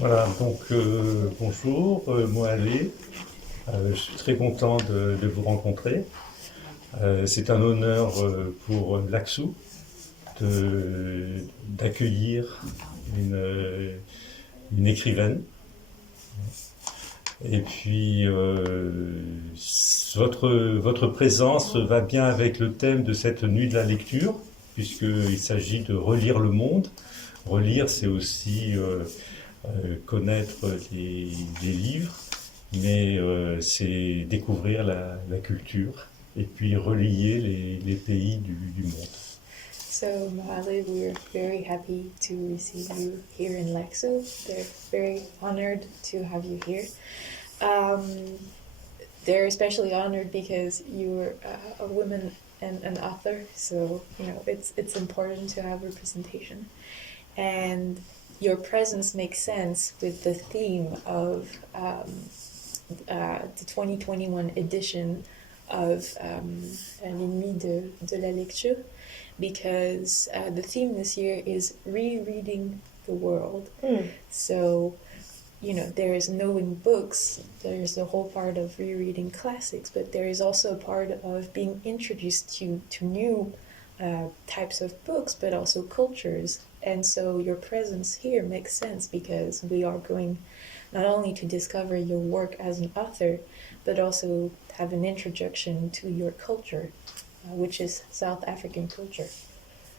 Voilà, donc bonjour, Mohale. Je suis très content de vous rencontrer. C'est un honneur pour Laxou d'accueillir une écrivaine. Et puis, votre présence va bien avec le thème de cette nuit de la lecture, puisqu'il s'agit de relire le monde. Relire, c'est aussi connaître les livres, mais c'est découvrir la culture et puis relier les pays du monde. So, Mohale, we're very happy to receive you here in Laxou. They're very honored to have you here. Um, they're especially honored because you're a woman and an author, so it's important to have representation. And your presence makes sense with the theme of the 2021 edition of Les Nuits de la Lecture, because the theme this year is rereading the world. So, there is knowing books, there's the whole part of rereading classics, but there is also a part of being introduced to new types of books, but also cultures. And so your presence here makes sense because we are going not only to discover your work as an author, but also have an introduction to your culture, which is South African culture.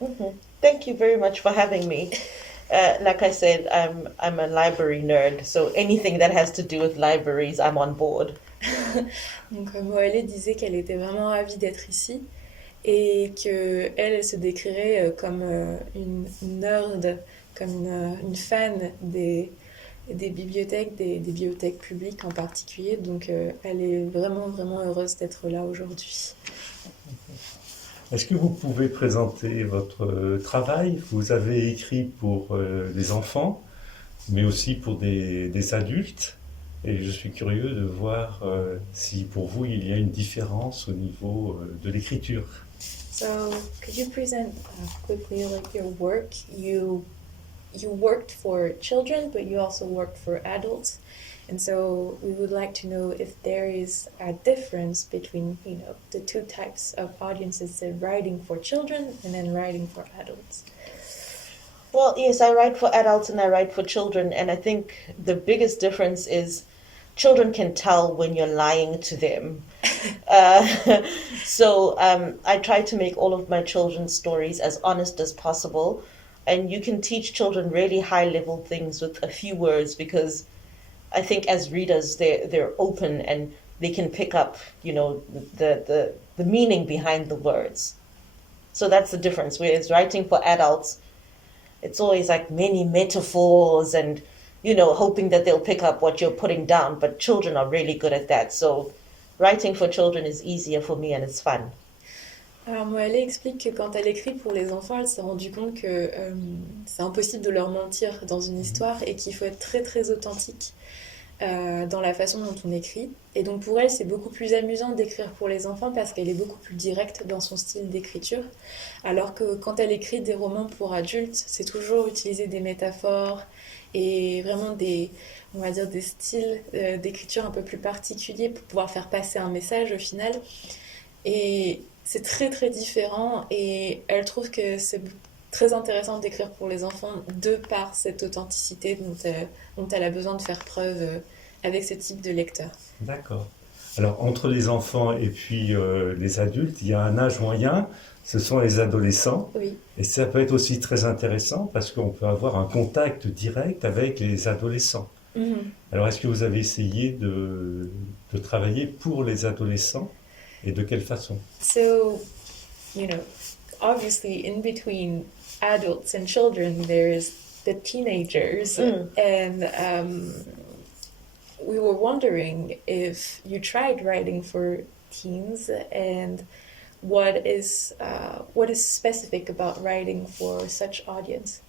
Mm-hmm. Thank you very much for having me. Like I said, I'm a library nerd, so anything that has to do with libraries, I'm on board. Donc Moelle disait qu'elle était vraiment ravie d'être ici et que elle se décrirait comme une nerd, comme une fan des bibliothèques, des bibliothèques publiques en particulier. Donc elle est vraiment, vraiment heureuse d'être là aujourd'hui. Est-ce que vous pouvez présenter votre travail? Vous avez écrit pour des enfants, mais aussi pour des adultes. Et je suis curieux de voir si pour vous il y a une différence au niveau de l'écriture. So, could you present quickly your work? You worked for children, but you also worked for adults. And so we would like to know if there is a difference between, the two types of audiences, writing for children and then writing for adults. Well, yes, I write for adults and I write for children, and I think the biggest difference is children can tell when you're lying to them. So I try to make all of my children's stories as honest as possible, and you can teach children really high-level things with a few words because I think as readers they're open and they can pick up, the meaning behind the words. So that's the difference. Whereas writing for adults, it's always like many metaphors and hoping that they'll pick up what you're putting down. But children are really good at that. So writing for children is easier for me and it's fun. Alors Moelle explique que quand elle écrit pour les enfants, elle s'est rendue compte que c'est impossible de leur mentir dans une histoire et qu'il faut être très très authentique dans la façon dont on écrit. Et donc pour elle, c'est beaucoup plus amusant d'écrire pour les enfants parce qu'elle est beaucoup plus directe dans son style d'écriture. Alors que quand elle écrit des romans pour adultes, c'est toujours utiliser des métaphores et vraiment on va dire des styles d'écriture un peu plus particuliers pour pouvoir faire passer un message au final. Et c'est très très différent et elle trouve que c'est très intéressant d'écrire pour les enfants de par cette authenticité dont elle a besoin de faire preuve avec ce type de lecteur. D'accord. Alors entre les enfants et puis les adultes, il y a un âge moyen, ce sont les adolescents. Oui. Et ça peut être aussi très intéressant parce qu'on peut avoir un contact direct avec les adolescents. Mm-hmm. Alors est-ce que vous avez essayé de travailler pour les adolescents et de quelle façon? So, obviously in between adults and children there's the teenagers and we were wondering if you tried writing for teens and what is specific about writing for such audience.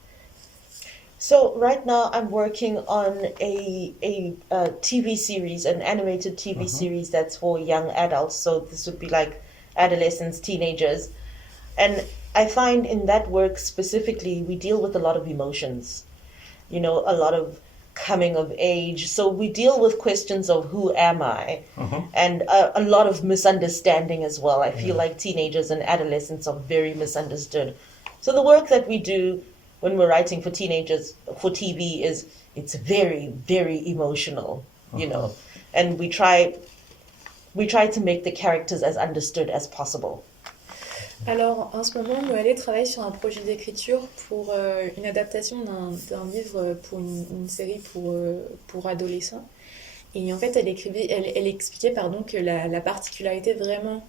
So right now I'm working on a TV series, an animated TV series that's for young adults. So this would be like adolescents, teenagers. And I find in that work specifically, we deal with a lot of emotions. A lot of coming of age. So we deal with questions of who am I, Uh-huh. and a lot of misunderstanding as well. I feel like teenagers and adolescents are very misunderstood. So the work that we do when we're writing for teenagers for TV is it's very, very emotional, you know, and we try to make the characters as understood as possible. Alors, en ce moment, Mohale travaille sur un projet d'écriture pour une adaptation d'un livre pour une série pour adolescents. Et en fait, elle expliquait pardon, que la particularité vraiment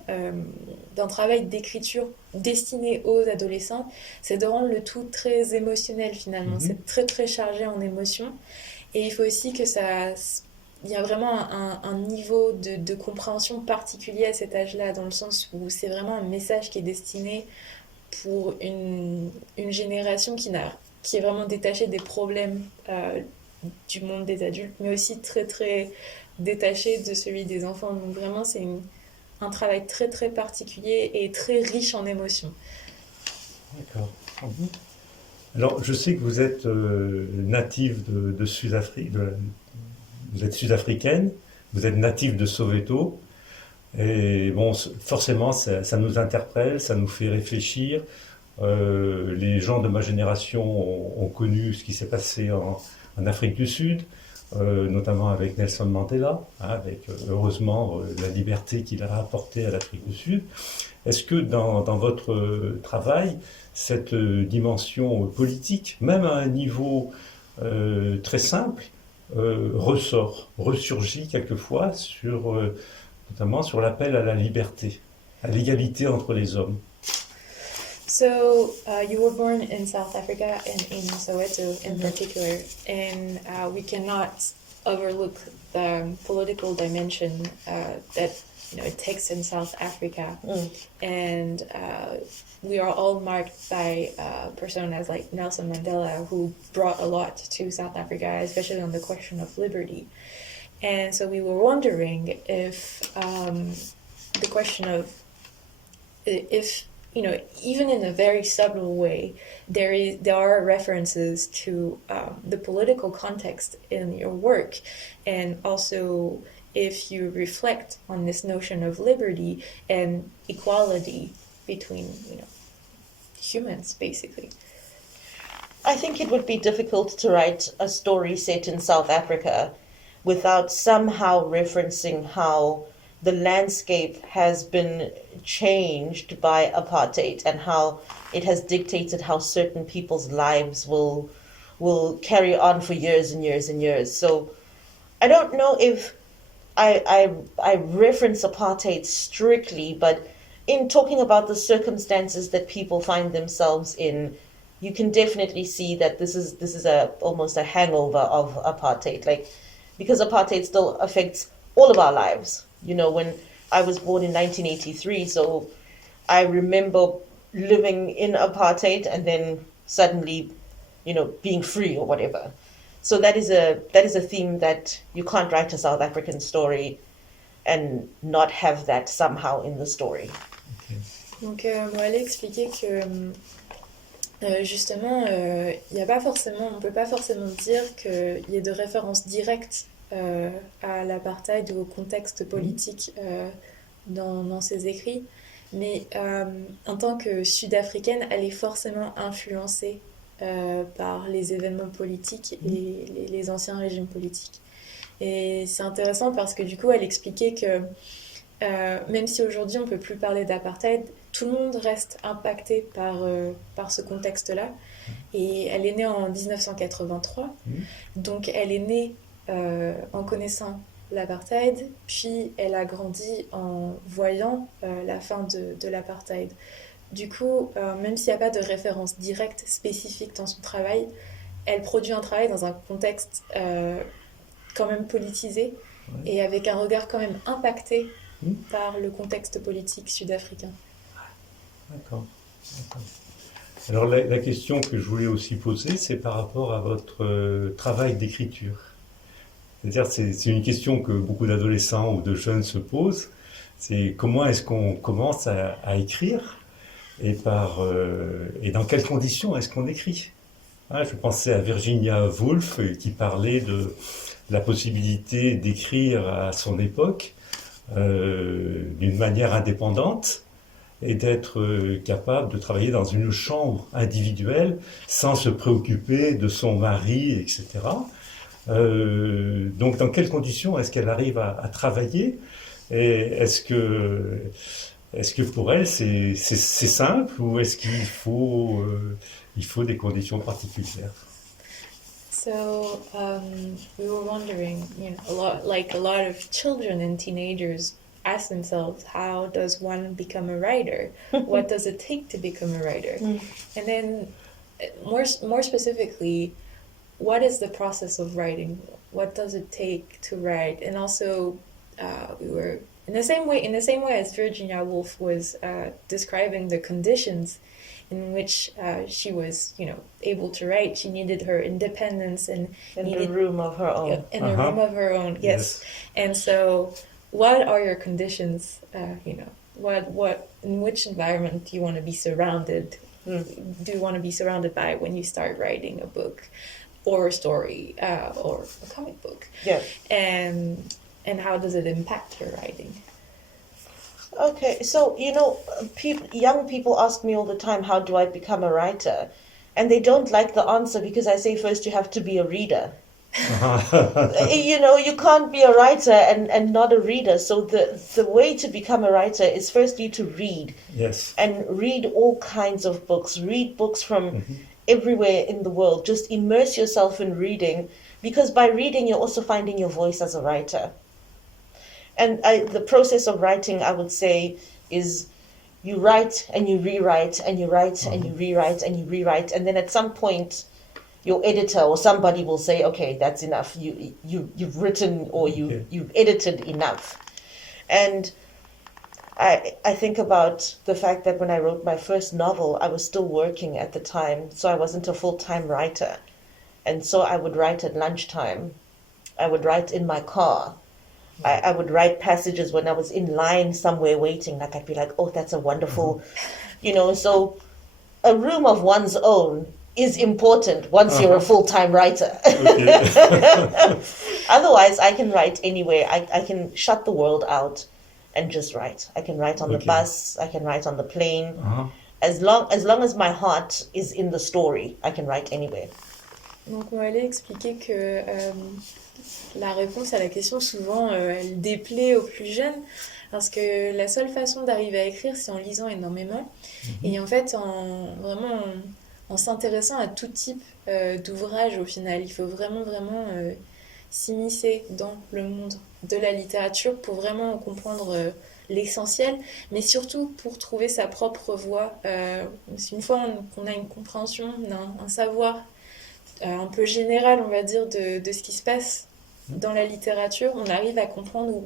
d'un travail d'écriture destiné aux adolescents, c'est de rendre le tout très émotionnel finalement. C'est très très chargé en émotions. Et il faut aussi que il y a vraiment un niveau de compréhension particulier à cet âge-là, dans le sens où c'est vraiment un message qui est destiné pour une génération qui est vraiment détachée des problèmes du monde des adultes, mais aussi très très détachée de celui des enfants. Donc vraiment, c'est un travail très très particulier et très riche en émotions. D'accord. Alors, je sais que vous êtes native de Sud-Afrique, vous êtes sud-africaine, vous êtes native de Soweto, et bon, forcément, ça nous interpelle, ça nous fait réfléchir. Les gens de ma génération ont connu ce qui s'est passé en Afrique du Sud, notamment avec Nelson Mandela, hein, avec heureusement la liberté qu'il a apportée à l'Afrique du Sud. Est-ce que dans votre travail, cette dimension politique, même à un niveau très simple, ressurgit quelquefois notamment sur l'appel à la liberté, à l'égalité entre les hommes? So, you were born in South Africa and in Soweto in particular, and we cannot overlook the political dimension that it takes in South Africa. And we are all marked by personas like Nelson Mandela, who brought a lot to South Africa, especially on the question of liberty. And so we were wondering if the question of if even in a very subtle way, there are references to the political context in your work, and also if you reflect on this notion of liberty and equality between humans, basically. I think it would be difficult to write a story set in South Africa without somehow referencing how the landscape has been changed by apartheid and how it has dictated how certain people's lives will carry on for years and years and years. So I don't know if I reference apartheid strictly, but in talking about the circumstances that people find themselves in, you can definitely see that this is almost a hangover of apartheid, because apartheid still affects all of our lives. When I was born in 1983, so I remember living in apartheid and then suddenly, being free or whatever. So that is a theme that you can't write a South African story and not have that somehow in the story. Okay. Donc, Mohale expliquait que justement, on peut pas forcément dire qu'il y ait de références directes à l'apartheid ou au contexte politique dans ses écrits, mais en tant que sud-africaine, elle est forcément influencée par les événements politiques et les anciens régimes politiques. Et c'est intéressant parce que du coup, elle expliquait que même si aujourd'hui on ne peut plus parler d'apartheid, tout le monde reste impacté par ce contexte-là. Et elle est née en 1983, donc elle est née en connaissant l'apartheid, puis elle a grandi en voyant la fin de l'apartheid. Du coup, même s'il n'y a pas de référence directe spécifique dans son travail, elle produit un travail dans un contexte quand même politisé et avec un regard quand même impacté par le contexte politique sud-africain. D'accord. Alors la question que je voulais aussi poser, c'est par rapport à votre travail d'écriture. C'est-à-dire, c'est une question que beaucoup d'adolescents ou de jeunes se posent, c'est comment est-ce qu'on commence à écrire et dans quelles conditions est-ce qu'on écrit? Ah, je pensais à Virginia Woolf qui parlait de la possibilité d'écrire à son époque d'une manière indépendante et d'être capable de travailler dans une chambre individuelle sans se préoccuper de son mari, etc. Donc, dans quelles conditions est-ce qu'elle arrive à travailler? Et est-ce que pour elle c'est simple ou est-ce il faut des conditions particulières? So we were wondering, a lot of children and teenagers ask themselves, how does one become a writer? What does it take to become a writer? And then, more specifically, what is the process of writing? What does it take to write? And also, we were in the same way as Virginia Woolf was describing the conditions in which she was, able to write. She needed her independence and In needed the room of her own. in a room of her own. Yes. And so, what are your conditions? What in which environment do you want to be surrounded? Do you want to be surrounded by when you start writing a book, or a story, or a comic book? Yeah. And how does it impact your writing? Okay, so young people ask me all the time, how do I become a writer? And they don't like the answer because I say first you have to be a reader. You can't be a writer and not a reader. So the way to become a writer is firstly to read. Yes. And read all kinds of books. Read books from everywhere in the world. Just immerse yourself in reading, because by reading you're also finding your voice as a writer. And the process of writing, I would say, is you write and you rewrite and you write and you rewrite and you rewrite, and then at some point your editor or somebody will say, okay, that's enough. You've written or you've edited enough. And I think about the fact that when I wrote my first novel, I was still working at the time, so I wasn't a full-time writer. And so I would write at lunchtime. I would write in my car. I would write passages when I was in line somewhere waiting. Like, I'd be like, oh, that's a wonderful, so a room of one's own is important once you're a full-time writer. Otherwise, I can write anywhere. I can shut the world out and just write. I can write on the bus. I can write on the plane. As long as my heart is in the story, I can write anywhere. Donc, Mohale expliquait que la réponse à la question, souvent, elle déplaît aux plus jeunes, parce que la seule façon d'arriver à écrire, c'est en lisant énormément. Et en fait, en s'intéressant à tout type d'ouvrage, au final. Il faut vraiment s'immiscer dans le monde de la littérature pour vraiment comprendre l'essentiel, mais surtout pour trouver sa propre voie. Une fois qu'on a une compréhension, un savoir un peu général, on va dire, de ce qui se passe dans la littérature, on arrive à comprendre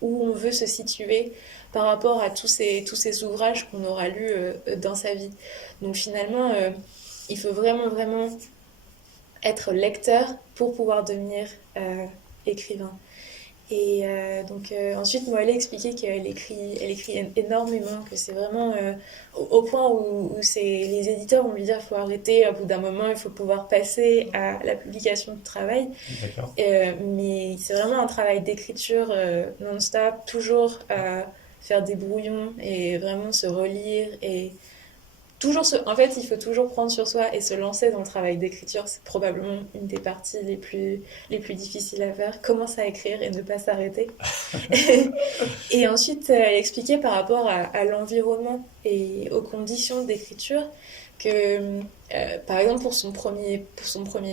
où on veut se situer par rapport à tous ces ouvrages qu'on aura lus dans sa vie. Donc finalement, il faut vraiment être lecteur pour pouvoir devenir écrivain. Et ensuite, Mohale expliquait qu'elle écrit énormément, que c'est vraiment au point où les éditeurs vont lui dire qu'il faut arrêter, au bout d'un moment, il faut pouvoir passer à la publication de travail. D'accord. Mais c'est vraiment un travail d'écriture non-stop, toujours faire des brouillons et vraiment se relire et en fait, il faut toujours prendre sur soi et se lancer dans le travail d'écriture. C'est probablement une des parties les plus difficiles à faire. Commencer à écrire et ne pas s'arrêter. Et ensuite, elle expliquait par rapport à l'environnement et aux conditions d'écriture que, par exemple, pour son premier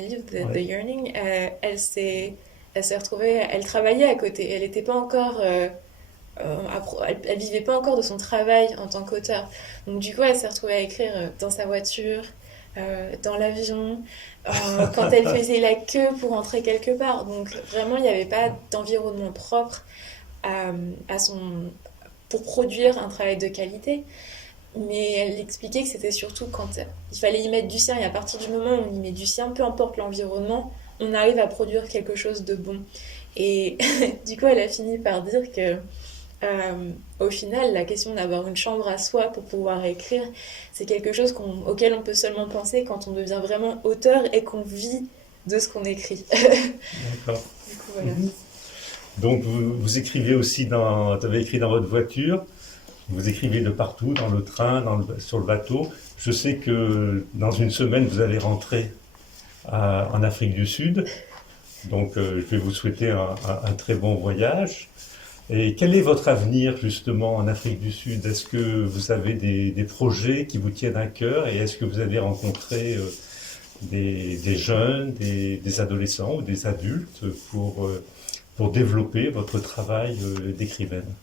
livre, The Yearning, elle s'est retrouvée, elle travaillait à côté. Elle n'était pas encore... elle vivait pas encore de son travail en tant qu'auteur. Donc du coup, elle s'est retrouvée à écrire dans sa voiture, dans l'avion, quand elle faisait la queue pour rentrer quelque part. Donc vraiment, il n'y avait pas d'environnement propre pour produire un travail de qualité. Mais elle expliquait que c'était surtout quand il fallait y mettre du sien. Et à partir du moment où on y met du sien, peu importe l'environnement, on arrive à produire quelque chose de bon. Et du coup, elle a fini par dire que Au final, la question d'avoir une chambre à soi pour pouvoir écrire, c'est quelque chose auquel on peut seulement penser quand on devient vraiment auteur et qu'on vit de ce qu'on écrit. D'accord. Du coup, voilà. Donc vous écrivez aussi vous avez écrit dans votre voiture, vous écrivez de partout, dans le train, sur le bateau. Je sais que dans une semaine, vous allez rentrer en Afrique du Sud. Donc je vais vous souhaiter un très bon voyage. Et quel est votre avenir justement en Afrique du Sud? Est-ce que vous avez des projets qui vous tiennent à cœur et est-ce que vous allez rencontrer des jeunes, des adolescents ou des adultes pour développer votre travail d'écrivaine?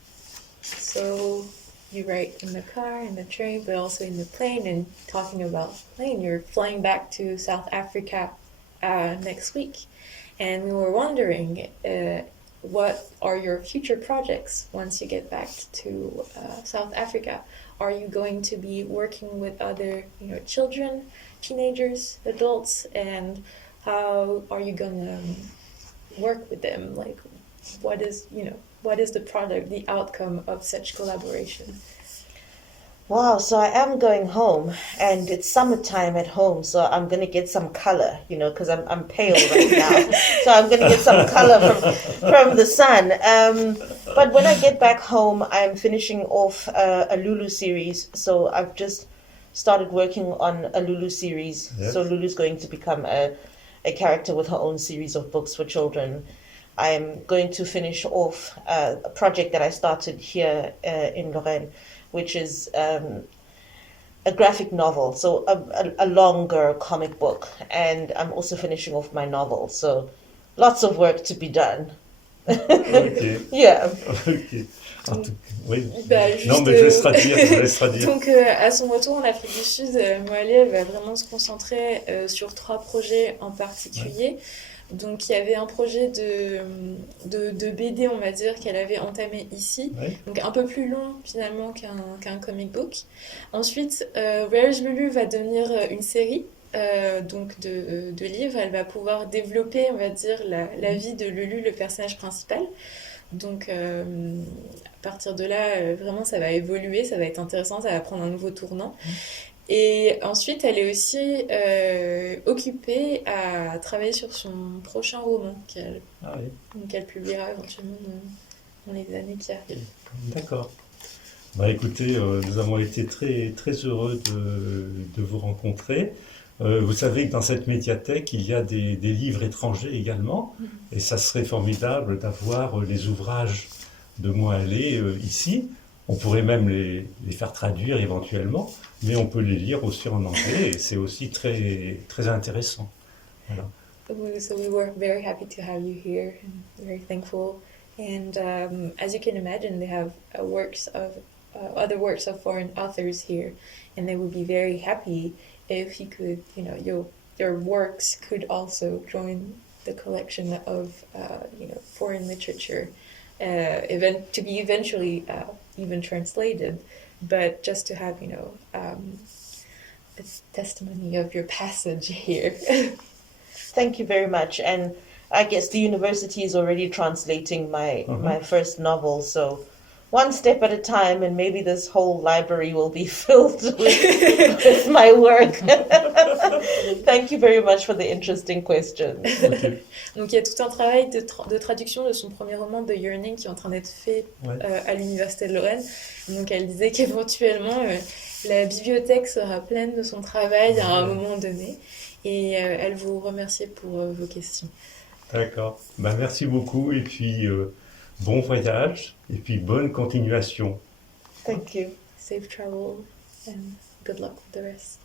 So you write in the car, in the train, but also in the plane. And talking about plane, you're flying back to South Africa next week. And we were wondering, what are your future projects once you get back to South Africa? Are you going to be working with other, children, teenagers, adults, and how are you gonna work with them? Like, what is the product, the outcome of such collaboration? Wow, so I am going home, and it's summertime at home, so I'm gonna get some color, because I'm pale right now. So I'm gonna get some color from the sun. But when I get back home, I'm finishing off a Lulu series. So I've just started working on a Lulu series. Yes. So Lulu's going to become a character with her own series of books for children. I'm going to finish off a project that I started here in Lorraine, which is a graphic novel, so a longer comic book. And I'm also finishing off my novel, so lots of work to be done. Ok. Yeah. Ok. Oui. Bah, Non, mais je laisse traduire. Donc, à son retour en Afrique du Sud, Mohale elle va vraiment se concentrer sur 3 projets en particulier. Donc, il y avait un projet de BD, on va dire, qu'elle avait entamé ici. Ouais. Donc, un peu plus long, finalement, qu'un comic book. Ensuite, Where's Lulu va devenir une série. Donc de livres, elle va pouvoir développer, on va dire, la vie de Lulu, le personnage principal. Donc à partir de là, vraiment, ça va évoluer, ça va être intéressant, ça va prendre un nouveau tournant. Et ensuite, elle est aussi occupée à travailler sur son prochain roman qu'elle publiera éventuellement dans les années qui arrivent. D'accord. Bah écoutez, nous avons été très, très heureux de vous rencontrer. Vous savez que dans cette médiathèque, il y a des livres étrangers également, et ça serait formidable d'avoir les ouvrages de Mohale ici. On pourrait même les faire traduire éventuellement, mais on peut les lire aussi en anglais, et c'est aussi très, très intéressant. Voilà. So we were very happy to have you here, and very thankful. And as you can imagine, they have other works of foreign authors here, and they would be very happy if you could, your works could also join the collection of, foreign literature, to be eventually even translated, but just to have, a testimony of your passage here. Thank you very much. And I guess the university is already translating my first novel, so one step at a time, and maybe this whole library will be filled with my work. Thank you very much for the interesting questions. Okay. Donc il y a tout un travail de traduction de son premier roman, The Yearning, qui est en train d'être fait à l'Université de Lorraine. Donc elle disait qu'éventuellement la bibliothèque sera pleine de son travail à un moment donné. Et elle vous remerciait pour vos questions. D'accord. Ben, merci beaucoup et puis bon voyage et puis bonne continuation. Thank you. Safe travel and good luck with the rest.